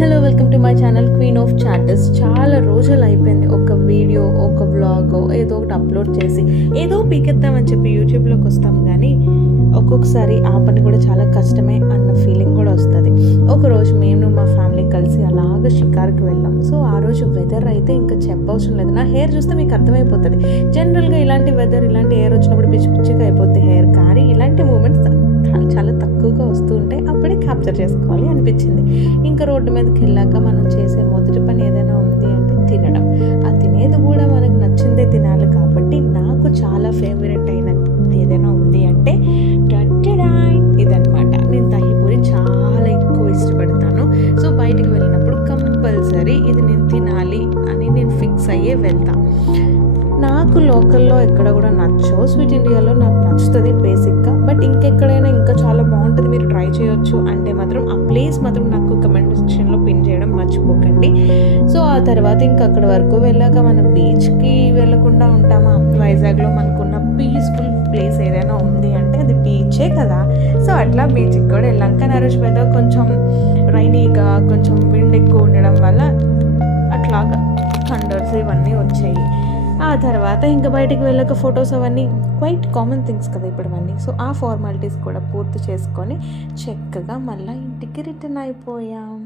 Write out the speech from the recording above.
Hello welcome to my channel queen of chatters. చాలా రోజులు అయిపోయింది ఒక వీడియో ఒక వ్లాగ్ ఏదో ఒకటి అప్లోడ్ చేసి ఏదో పీకెత్తామని చెప్పి యూట్యూబ్లోకి వస్తాం, కానీ ఒక్కొక్కసారి ఆ పని కూడా చాలా కష్టమే అన్న ఫీలింగ్ కూడా వస్తుంది. ఒకరోజు మేము మా ఫ్యామిలీ కలిసి అలాగ షికార్కి వెళ్ళాం. సో ఆ రోజు వెదర్ అయితే ఇంకా చెప్పవసరం లేదు. నా హెయిర్ చూస్తే మీకు అర్థమైపోతుంది. జనరల్గా ఇలాంటి వెదర్ ఇలాంటి హెయిర్ వచ్చినప్పుడు పిచ్చి పిచ్చిగా అయిపోతుంది హెయిర్, కానీ ఇలాంటి మూమెంట్స్ చాలా తక్కువగా వస్తూ ఉంటే అప్పుడే క్యాప్చర్ చేసుకోవాలి అనిపించింది. ఇంకా రోడ్డు మీదకి వెళ్ళాక మనం చేసే మొదటి పని ఏదైనా ఉంది అంటే తినడం. ఆ తినేది కూడా మనకు నచ్చిందే తినాలి కాబట్టి నాకు చాలా ఫేవరెట్ అయిన ఏదైనా ఉంది అంటే ఇదనమాట. నేను దహిపూరి చాలా ఎక్కువ ఇష్టపడతాను. సో బయటికి వెళ్ళినప్పుడు కంపల్సరీ ఇది నేను తినాలి అని నేను ఫిక్స్ అయ్యే వెళ్తాను. నాకు లోకల్లో ఎక్కడ కూడా నచ్చవు, స్వీట్ ఇండియాలో నాకు నచ్చుతుంది బేసిక్గా. బట్ ఇంకెక్కడైనా ఇంకా చాలా బాగుంటుంది, మీరు ట్రై చేయొచ్చు అంటే మాత్రం ఆ ప్లేస్ మాత్రం నాకు కమెంట్ సెక్షన్లో పిన్ చేయడం మర్చిపోకండి. సో ఆ తర్వాత ఇంకా అక్కడ వరకు వెళ్ళాక మనం బీచ్కి వెళ్ళకుండా ఉంటామా? వైజాగ్లో మనకున్న పీస్ఫుల్ ప్లేస్ ఏదైనా ఉంది అంటే అది బీచే కదా. సో అట్లా బీచ్కి కూడా వెళ్ళాం. కానీ ఆ రోజు వెదర్ కొంచెం రైనీగా కొంచెం విండ్ ఎక్కువ ఉండడం వల్ల అట్లాగా థండర్స్ ఇవన్నీ వచ్చాయి. ఆ తర్వాత ఇంకా బయటికి వెళ్ళాక ఫొటోస్ అవన్నీ క్వైట్ కామన్ థింగ్స్ కదా ఇప్పుడవన్నీ. సో ఆ ఫార్మాలిటీస్ కూడా పూర్తి చేసుకొని చక్కగా మళ్ళీ ఇంటికి రిటర్న్ అయిపోయాం.